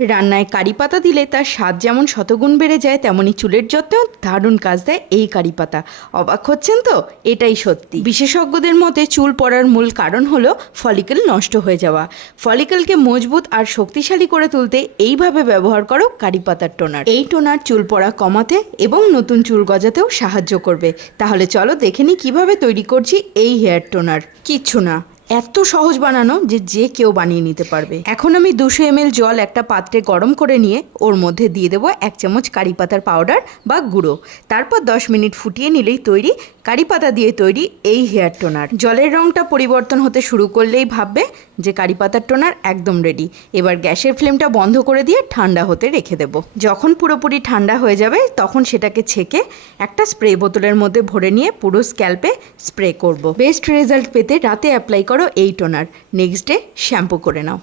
রান্নায় কারি পাতা দিলে তার স্বাদ যেমন শতগুণ বেড়ে যায় তেমনই চুলের যত্নেও দারুণ কাজ দেয় এই কারি পাতা। অবাক হচ্ছেন তো? এটাই সত্যি। বিশেষজ্ঞদের মতে চুল পড়ার মূল কারণ হলো ফলিকল নষ্ট হয়ে যাওয়া। ফলিকলকে মজবুত আর শক্তিশালী করে তুলতে এইভাবে ব্যবহার করো কারি পাতার টোনার। এই টোনার চুল পড়া কমাতে এবং নতুন চুল গজাতেও সাহায্য করবে। তাহলে চলো দেখে নিই কীভাবে তৈরি করছি এই হেয়ার টোনার। কিচ্ছু না। এত সহজ বানানো যে যে কেউ বানিয়ে নিতে পারবে। এখন আমি দুশো এমএল জল একটা পাত্রে গরম করে নিয়ে ওর মধ্যে দিয়ে দেবো এক চামচ কারি পাতার পাউডার বা গুঁড়ো। তারপর দশ মিনিট ফুটিয়ে নিলেই তৈরি কারি পাতা দিয়ে তৈরি এই হেয়ার টোনার। জলের রঙটা পরিবর্তন হতে শুরু করলেই ভাববে যে কারি পাতার টোনার একদম রেডি এবার গ্যাসের ফ্লেমটা বন্ধ করে দিয়ে ঠান্ডা হতে রেখে দেবো। যখন পুরোপুরি ঠান্ডা হয়ে যাবে, তখন সেটাকে ছেঁকে একটা স্প্রে বোতলের মধ্যে ভরে নিয়ে পুরো স্ক্যাল্পে স্প্রে করব। বেস্ট রেজাল্ট পেতে রাতে অ্যাপ্লাই করো এই টোনার। নেক্সট ডে শ্যাম্পু করে নাও।